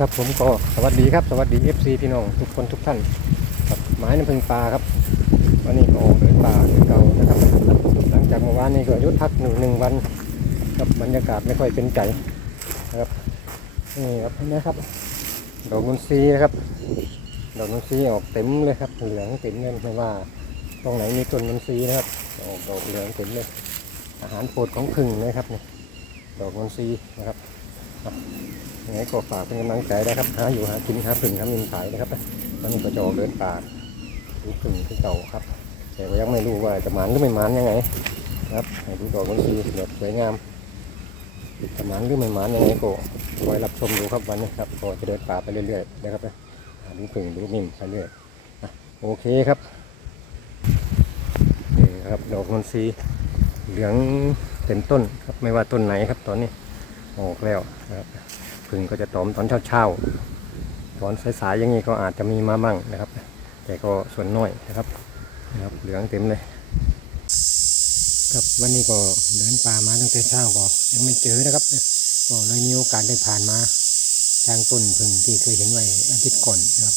ครับผมก็สวัสดีครับสวัสดี FC พี่น้องทุกคนทุกท่านครับหมายน้ำพึ่งปลาครับ วันนี้ก็ออกเดินป่าเก่านะครับ หลังจากเมื่อวานนี้ก็ยุดพักหนึ่งหนึ่งวันครับบรรยากาศไม่ค่อยเป็นใจนะครับนี่ครับนไหมครับดอกนุนทรีนะครับดอกนุนทรีออกเต็มเลยครับเหลืองเต็มเลยไม่ว่าตรงไหนมีต้นนุนทรีนะครับออกดอกเหลืองเต็มเลย อาหารโปรดของพึ่งนะครับนี่ดอกนุนทรีนะครับ ยังไงก็ฝากเป็นกำลังใจนะครับหาอยู่หากินหาผึ่งหามินขายนะครับตอนก็จะออกเดินป่าดูผึ่งที่เก่าครับ แต่ก็ยังไม่รู้ว่าจะหมานหรือไม่หมานยังไงครับให้ดูดอกมันสีแบบสวยงามจะมานหรือไม่หมานยังไงก็คอยรับชมดูครับวันนี้ครับก็จะเดินป่าไปเรื่อยๆนะครับนะหาดูผึ่งดูมิมไปเรื่อยโอเคครับนี่ครับดอกมันสีเหลืองเต็มต้นครับไม่ว่าต้นไหนครับตอนนี้ออกแล้วครับ พึ่งก็จะตอมตอนเช้าๆตอนสายๆอย่างนี้ก็อาจจะมีมามั่งนะครับ แต่ก็ส่วนน้อยนะครับนะครับเหลืองเต็มเลยครับวันนี้ก็เดินป่ามาตั้งแต่เช้าก็ยังไม่เจอนะครับก็เลยมีโอกาสได้ผ่านมาทางต้นพึ่งที่เคยเห็นไว้อาทิตย์ก่อนนะครับ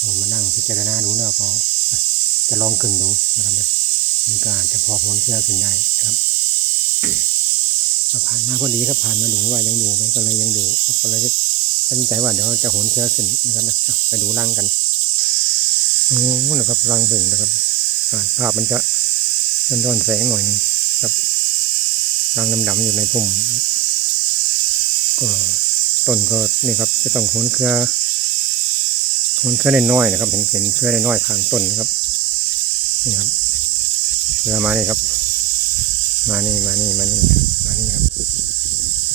ก็มานั่งพิจารณาดูแล้วก็จะลองขึ้นดูนะครับมันก็อาจจะพอผลเชื่อขึ้นได้นะครับ ผ่านมาพอดีครับผ่านมาดูว่ายังอยู่ไหมก็เลยยังอยู่ก็เลยตัดสินใจว่าเดี๋ยวจะโหนเชื้อขึ้นนะครับนะไปดูรังกันโอ้นะครับรังเบ่งนะครับอ่าภาพมันจะมันร้อนแสงหน่อยนึงครับรังดำๆอยู่ในพุ่มนะครับก็ต้นก็นี่ครับ จะต้องโหนเครือโหนเครือน้อยๆนะครับ เห็นเห็นเครือน้อยๆข้างต้นนะครับนี่ครับเครือมานี่ครับ มานี่มานี่มานี่มานี่ครับ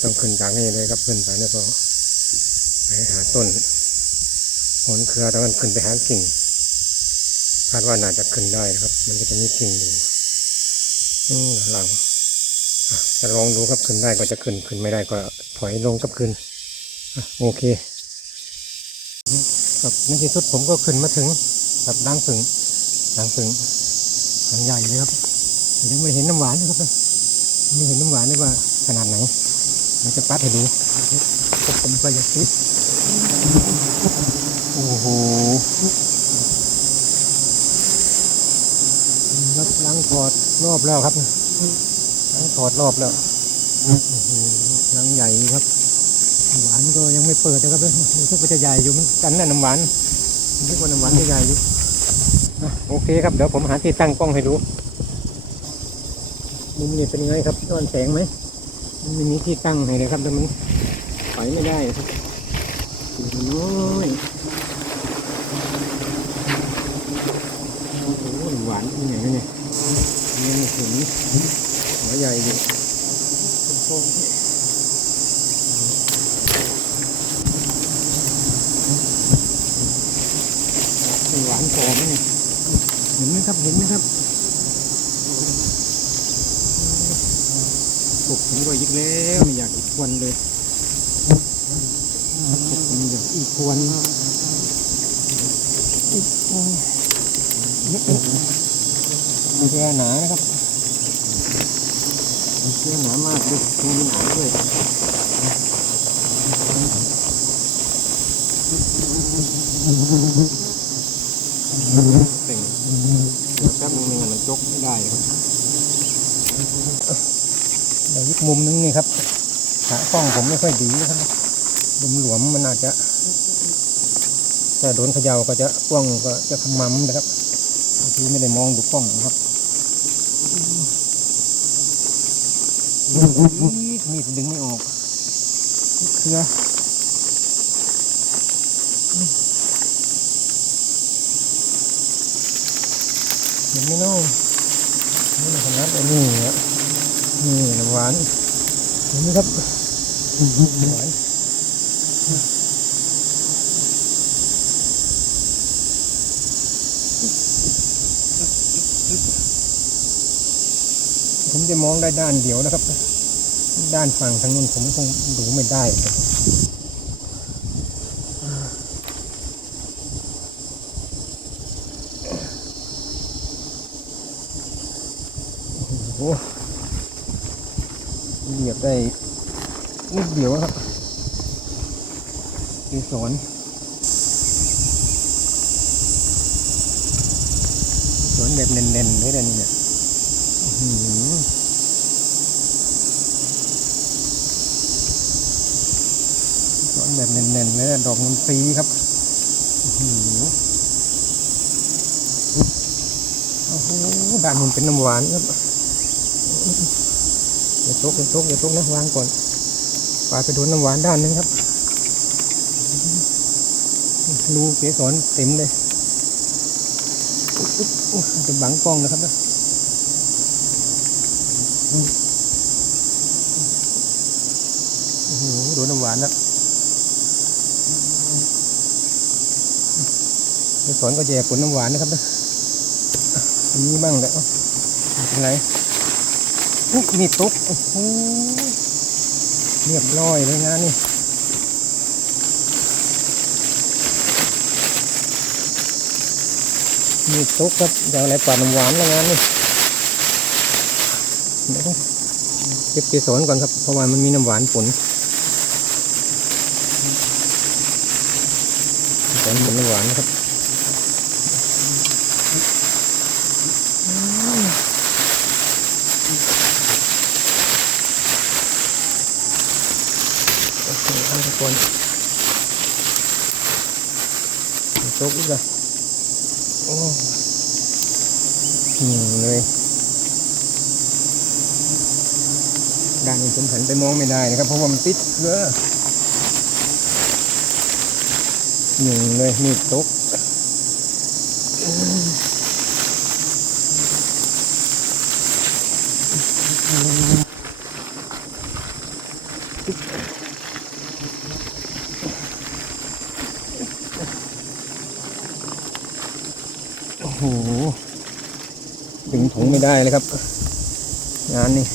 ต้องขึ้นจากนี่เลยครับขึ้นไปแล้วก็ไปหาต้นหนเครือตอนนั้นขึ้นไปหากิ่งคาดว่าน่าจะขึ้นได้นะครับ มันก็จะมีกิ่งอยู่อืมหลังจะลองดูครับขึ้นได้ก็จะขึ้นขึ้นไม่ได้ก็ถอยลงกับขึ้นอโอเคครับในที่สุดผมก็ขึ้นมาถึงกับดังผึ่งดังผึ่งดังใหญ่เลยครับยังไม่เห็นน้ำหวานนะครับ ไม่เห็นน้ำหวานเลยว่าขนาดไหนเราจะปัดให้ดูผมก็อยากคิดโอ้โหรับล้างถอดรอบแล้วครับล้างถอดรอบแล้วโอ้โหล้างใหญ่ครับ หวานก็ยังไม่เปิดนะครับเลยรู้สึกว่าจะใหญ่อยู่เหมือนกันนะน้ำหวานรู้สึกว่าน้ำหวานจะใหญ่อยู่โอเคครับเดี๋ยวผมหาที่ตั้งกล้องให้ดู มุมนี้เป็นยังไงครับย้อนแสงไหมมันมีที่ตั้งให้เลยครับแต่มันถอยไม่ได้ครับน้อยโอ้โหหวานที่ไหนเนี่ยยังไม่ถึงหัวใหญ่อยู่เป็นหวานพอไหมเห็นไหมครับเห็นไหมครับ ปลุก ผมก็อีกแล้วไม่อยากอีกวันเลยปลุกผมอยากอีกวันอีกวันมันจะหนานะครับมันจะหนามากด้วยมันหนาด้วยเต่งเดี๋ยวแป๊บนึงไม่งั้นมันยกไม่ได้ครับ เดี๋ยวมุมนึงนี่ครับขากล้องผมไม่ค่อยดีนะครับหลวมหลวมมันอาจจะถ้าโดนเขย่าก็จะกล้องก็จะขมำนะครับบางทีไม่ได้มองดูกล้องนะครับมีดดึงไม่ออกเครือเห็นไหมน้องนี่ขนาดอันนี้อะ นี่น้ำหวานเห็นไหมครับหวานผมจะมองได้ด้านเดียวนะครับ ด้านฝั่งทางนู้นผมคงดูไม่ได้ครับโอ้ ได้นิดเดียวครับกีสอนสอนแบบเน้นๆเลยนะนี่เนี่ยสอนแบบเน้นๆเลยดอกมันฟีครับโอ้โหด้านมันเป็นน้ำหวานครับ อย่าตกอย่าตกอย่าตกนะวางก่อนปลาไปโดนน้ำหวานด้านนึงครับรูเกสรเต็มเลยจะบังกล้องนะครับนะโอ้โหโดนน้ำหวานแล้วเกสรก็แย่ผลน้ำหวานนะครับนะมีบ้างแหละเป็นไร อุ๊ยมีตุกโอ้โหเรียบร้อยเลยนะนี่มีตุ๊กครับจะเอาอะไรปลาน้ำหวานแล้วงานนี่เดี๋ยวต้องเก็บเกสรก่อนครับเพราะว่ามันมีน้ำหวานผลผลน้ำหวานนะครับโอเคเอาทุก คนตกอีกแล้วโอ้หิวเลยด้านนี้ผมหันไปมองไม่ได้นะครับ เพราะว่ามันติดเกลือหนึ่งเลยมีดตกโอ้โหถึงถุงไม่ได้ เลยครับ งานนี้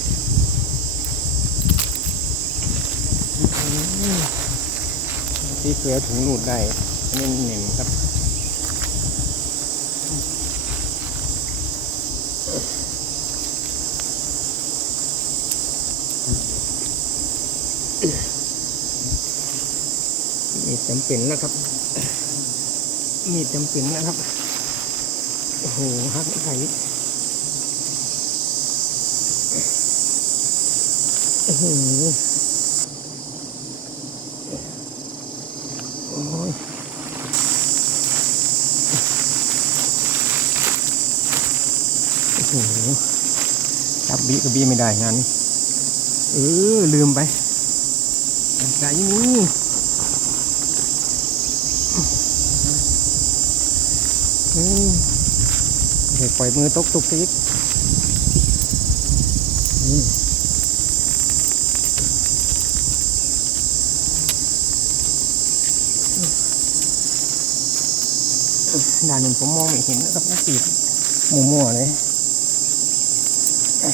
ที่เกลือถุงหนูดได้นี่หนึ่งครับมีจำเป็นนะครับ มีจำเป็นนะครับ โอ้โหฮักไข่ โอ้โหโอ้ยโอ้โหจับบีกับบีไม่ได้งานนี้เออ ลืมไปใจนี่อืมเดี๋ยวปล่อยมือตกตุกติกอืม ด่านหนึ่งผมมองไม่เห็นนะครับมันติดมัวๆเลยอ่า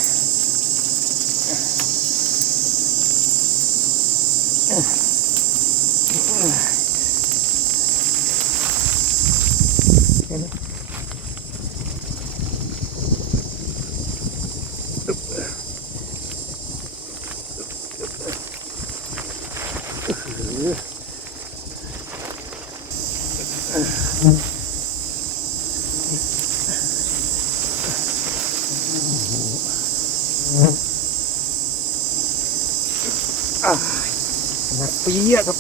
หนักปีอะครับ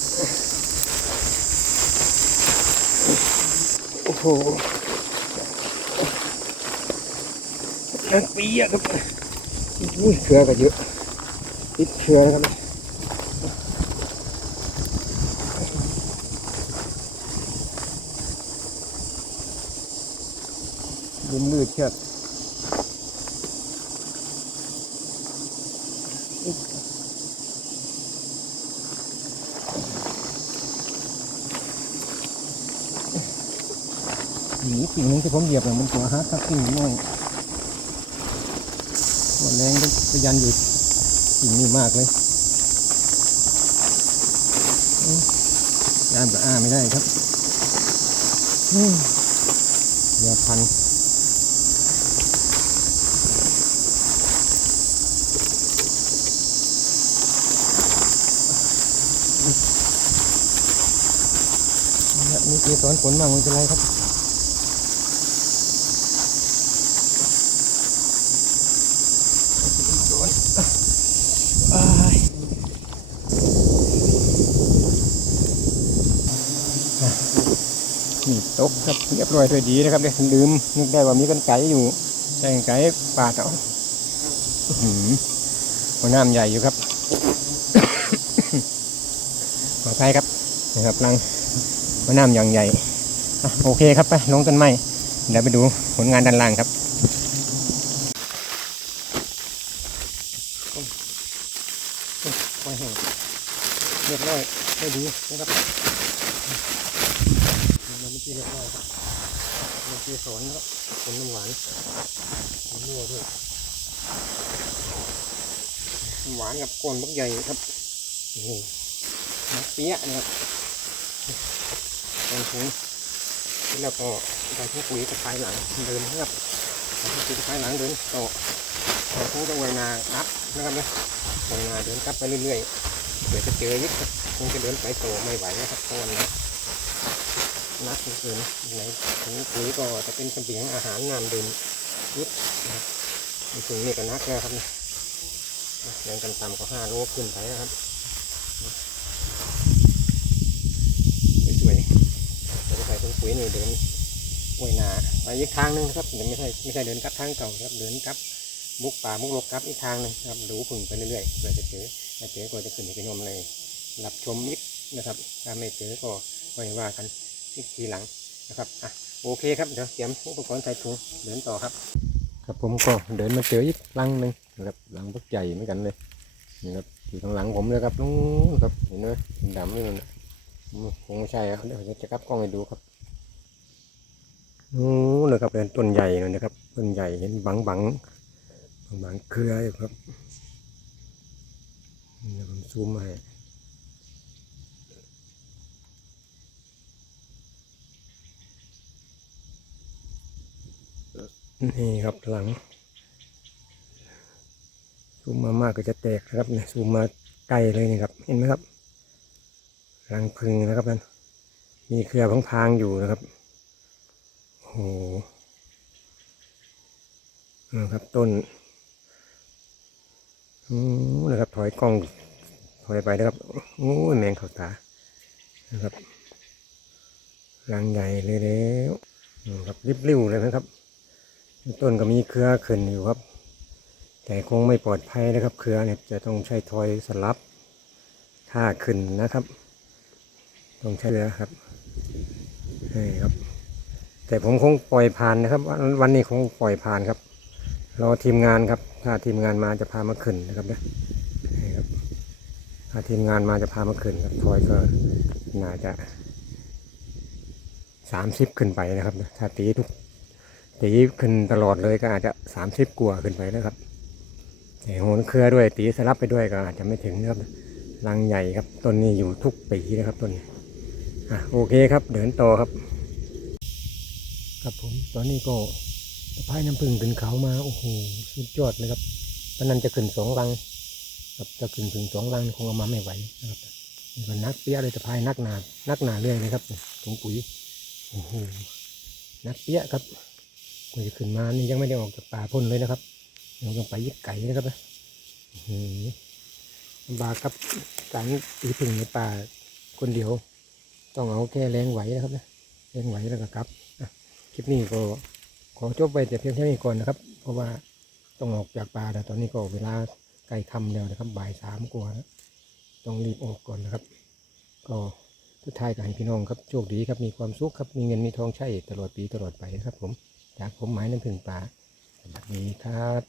โอ้โหนักปีอะครับอุ้ยเครือก็เยอะติดเครือนะครับยืนมืดเชียด หนีกิ่งนึงที่ผมเหยียบเนี่ยมันตัวฮาร์ดทักกิ่งน้อยหมดแรงต้องพยันอยู่กิ่งนี้มากเลยยานแบบอ้าไม่ได้ครับอืมอย่าพันมีเกสรผลบ้างไม่เป็นไรครับโดนอ้ายอะนี่ ตกครับเรียบร้อยด้วยดีนะครับเดี๋ยวลืมนึกได้ว่ามีกันไก่อยู่ใช่ไก่ปาดเอาหือหัวน้ำใหญ่อยู่ครับขออภัยครับนะครับรังหัวน้ำอย่างใหญ่โอเคครับไปลงต้นไม้เดี๋ยวไปดูผลงานด้านล่างครับไว้แห้งเรียบร้อยได้ดีนะครับมันไม่กี่เรียบร้อยครับ มีสอนแล้วผลน้ำหวานน้ำนัวด้วยน้ำหวานกับก้นบักใหญ่ครับโอ้โหเปี้ยนะครับตอนถุงแล้วก็ใส่ถุงปุ๋ยกับภายหลังเดินนะครับใส่ถุงปุ๋ยกับภายหลังเดินต่อใส่ถุงตะวันนานับนะครับเนี่ยทำงาเดินกลับไปเรื่อยๆเดี๋ยวจะเจอยิกครับคงจะเดินไปโตไม่ไหวนะครับเพราะวันนี้ นักเหลือเกินไหนถึงปุ๋ยก็จะเป็นเสบียงอาหารน้ำดื่มยิกนะครับมีถึงนี่ก็นักแล้วครับนะเดินกันต่ำกว่าห้าโลขึ้นไปนะครับสวยๆจะไปใส่ถุงปุ๋ยนี่เดินห้วยนาไปอีกทางหนึงครับเดี๋ยวไม่ใช่ไม่ใช่เดินกลับทางเก่าครับเดินกลับมุกป่ามุกลบครับอีกทางหนึงครับดูผึ่งไปเรื่อยๆเพื่อจะเจอถ้าเจอก็จะขึ้นไปนมเลยรับชมอีกนะครับถ้าไม่เจอก็ไม่ว่ากัน อีกทีหลังนะครับอะโอเคครับเดี๋ยวเตรียมอุปกรณ์ใส่ถุงเดินต่อครับ ครับผมก็เดินมาเจออีกลังหนึ่งนะครับลังบักใหญ่เหมือนกันเลยนี่ครับอยู่ข้างหลังผมเลยครับนู้นครับเห็นไหมดำนี่มันนะอืมคงไม่ใช่ครับเดี๋ยวจะกลับกล้องให้ดูครับนู้นเลยครับเป็นต้นใหญ่เลยนะครับต้นใหญ่เห็นบังบังบางเครืออยู่ครับนี่ผมซูมมาให้ นี่ครับหลัง ซูมมามากก็จะแตกนะครับเนี่ยซูมมาใกลเลยนี่ครับ เห็นไหมครับรังพึ่งนะครับนั่นมีเครือพางๆอยู่นะครับโอ้โหนะครับต้นโอ้นะครับถอยกล้องถอยไปนะครับโอ้แมงเขาตานะครับรังใหญ่เลยแล้วนะครับริบริ้วเลยนะครับ ต้นก็มีเครือขึ้นอยู่ครับ แต่คงไม่ปลอดภัยนะครับ เครือเนี่ยจะต้องใช้ทอยสลับท่าขึ้นนะครับ ต้องใช้เรือครับนี่ครับ แต่ผมคงปล่อยผ่านนะครับ วันนี้คงปล่อยผ่านครับ รอทีมงานครับ ถ้าทีมงานมาจะพามาขึ้นนะครับนะครับถ้าทีมงานมาจะพามาขึ้นครับทอยก็น่าจะสามสิบขึ้นไปนะครับ ถ้าตีทุก ตีขึ้นตลอดเลยก็อาจจะสามสิบกว่าขึ้นไปนะครับแต่โหนเครือด้วยตีสลับไปด้วยก็อาจจะไม่ถึงนะครับรังใหญ่ครับต้นนี้อยู่ทุกปีนะครับต้นนี้อะโอเคครับ เดินต่อครับ ครับผมตอนนี้ก็สะพายน้ำพึ่งขึ้นเขามาโอ้โหสุดยอดเลยครับตอนนั้นจะขึ้นสองลังครับจะขึ้นถึงสองลังคงเอามาไม่ไหวนะครับนี่ก็นักเปี้ยเลยสะพายนักหนานักหนาเรื่อยเลยครับถุงปุ๋ยโอ้โหนักเปี้ยครับ กว่าจะขึ้นมานี่ยังไม่ได้ออกจากป่าพ่นเลยนะครับยังต้องไปยึดไก่นะครับนะอื้อหือลำบากครับการตีพึ่งในป่าคนเดียว ต้องเอาแค่แรงไหวนะครับนะแรงไหวแล้วก็กลับคลิปนี้ก็ขอจบไปแต่เพียงแค่นี้ก่อนนะครับ เพราะว่าต้องออกจากป่าแล้วตอนนี้ก็เวลาใกล้ค่ำแล้วนะครับบ่ายสามกว่าแล้วต้องรีบออกก่อนนะครับ ก็ทุกท้ายก็ให้พี่น้องครับโชคดีครับมีความสุขครับมีเงินมีทองใช้ตลอดปีตลอดไปนะครับผม จากผมหมายน้ำผึ่งป่าสวัสดีครับ